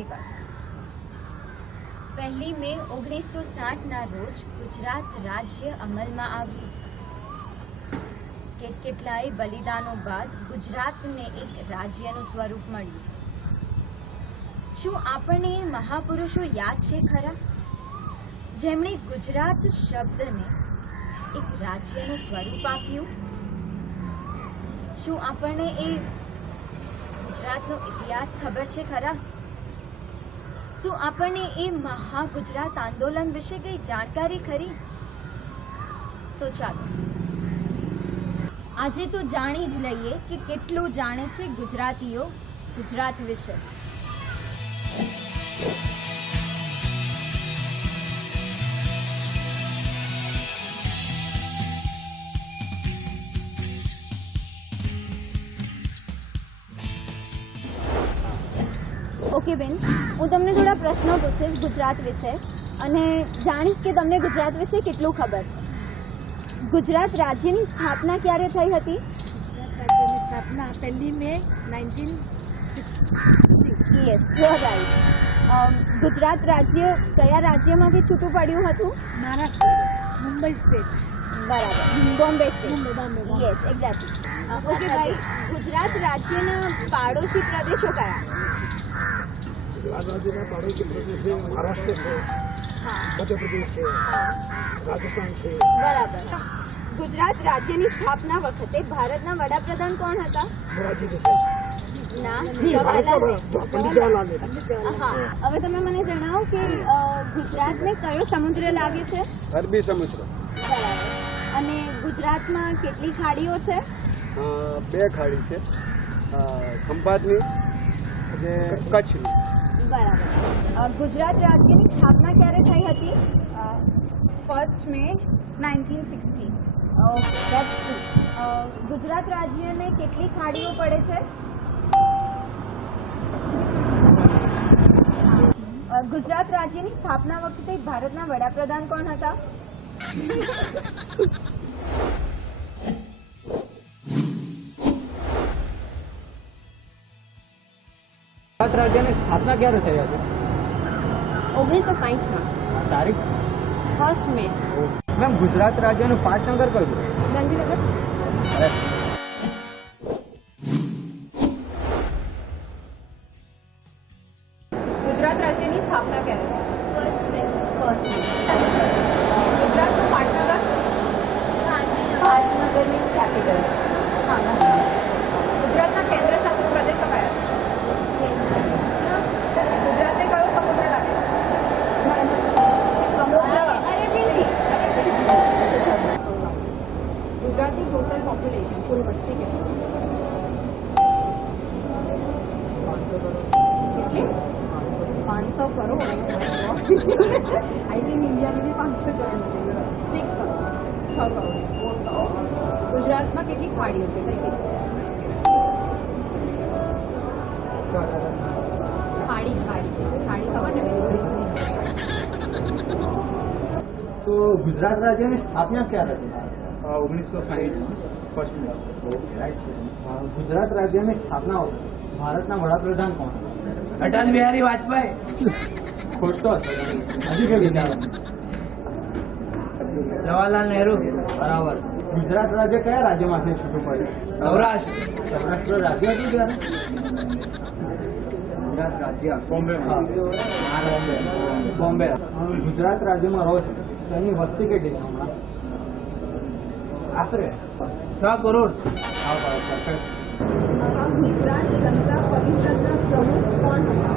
દિવસ 1 મે 1960ના રોજ ગુજરાત રાજ્ય અમલમાં આવ્યું। કેટલાય બલિદાનો બાદ ગુજરાતને એક રાજ્યનું સ્વરૂપ મળ્યું। શું આપણને મહાપુરુષો યાદ છે ખરા, જેમણે ગુજરાત શબ્દને એક રાજ્યનું સ્વરૂપ આપ્યું? શું આપણને એ ગુજરાતનો ઇતિહાસ ખબર છે ખરા? શું આપણને એ મહાગુજરાત આંદોલન વિશે કઈ જાણકારી ખરી? તો ચાલો આજે તો જાણી જ લઈએ કે કેટલું જાણે છે ગુજરાતીઓ ગુજરાત વિશે। ओके बेन, હું તમને થોડા પ્રશ્નો પૂછીશ ગુજરાત વિશે અને જાણીશ કે તમને ગુજરાત વિશે કેટલું ખબર છે। ગુજરાત રાજ્યની સ્થાપના ક્યારે થઈ હતી? રાજ્યની સ્થાપના 1 May 1960। Yes, you are right. Gujarat રાજ્ય કયા રાજ્યમાંથી છૂટું પડ્યું હતું? મહારાષ્ટ્ર, મુંબઈ સ્ટેટ। બરાબર, Bombay state. Bombay. Yes, exactly. Okay ભાઈ, ગુજરાત રાજ્યના પાડોશી પ્રદેશો કયા? ગુજરાત राज्य पाड़ोसी प्रदेश है महाराष्ट्र है, मध्य प्रदेश है, राजस्थान है। બરાબર। ગુજરાત રાજ્યની સ્થાપના વખતે ભારતના વડાપ્રધાન કોણ હતા? मोरारजी देसाई। ના, पंडित जवाहरलाल नेहरू। હા, હવે તમે મને જણાવો કે ગુજરાતને કયો સમુદ્ર લાગે છે? अरबी समुद्र। બરાબર। અને ગુજરાતમાં કેટલી ખાડીઓ છે? 2 ખાડી છે, ખંભાતની અને કચ્છની। બરાબર। ગુજરાત રાજ્યની સ્થાપના ક્યારે થઈ હતી? 1 May 1960। Okay, that's good. Gujarat રાજ્યને કેટલી ખાડીઓ પડે છે? ગુજરાત રાજ્યની સ્થાપના વખતે ભારતના વડાપ્રધાન કોણ હતા? ગુજરાત રાજ્યની સ્થાપના ક્યારે થઈ હતી? 1960માં। તારીખ? 1 મે। મેમ, ગુજરાત રાજ્યનું પાટનગર કયું? ગાંધીનગર। ગુજરાત રાજ્યની સ્થાપના ક્યારે? 1 મે। ગુજરાતનું પાટનગર? પાટનગરની કેપિટલ? ગુજરાતના કેન્દ્ર શાસિત પ્રદેશો કયા? ગુજરાતને કયો સમુદ્ર લાગે? સમુદ્ર ગુજરાતની ટોટલ પોપ્યુલેશન, કુલ વસ્તી કેટલી? કેટલી? 500 કરોડ। આઈ થિંક ઇન્ડિયાની બી 500 કરોડ નથી, 6 કરોડ, 6 કરોડ, 4 કરોડ। ગુજરાતમાં કેટલી ખાડીઓ છે? કઈ કઈ ખાડી ખબર ને? તો ગુજરાત રાજ્યની સ્થાપના ક્યારે હતી? 1960 ગુજરાત રાજ્યની સ્થાપના ભારતના વડાપ્રધાન કોણ હતા? અટલ બિહારી વાજપેયી। ખોટો હતો, હજી કે વિચારો? જવાહરલાલ નહેરુ। બરાબર। ગુજરાત રાજ્ય કયા રાજ્યમાંથી છૂટું પડ્યું? સૌરાષ્ટ્ર। સૌરાષ્ટ્ર રાજ્ય હતું ત્યારે? ગુજરાત રાજ્ય બોમ્બે। બોમ્બે। ગુજરાત રાજ્યમાં રહો છો તો એની વસ્તી કેટલી છે હમણાં? આશરે 6 કરોડ। ગુજરાત જનતા પરિષદના પ્રમુખ કોણ હતા?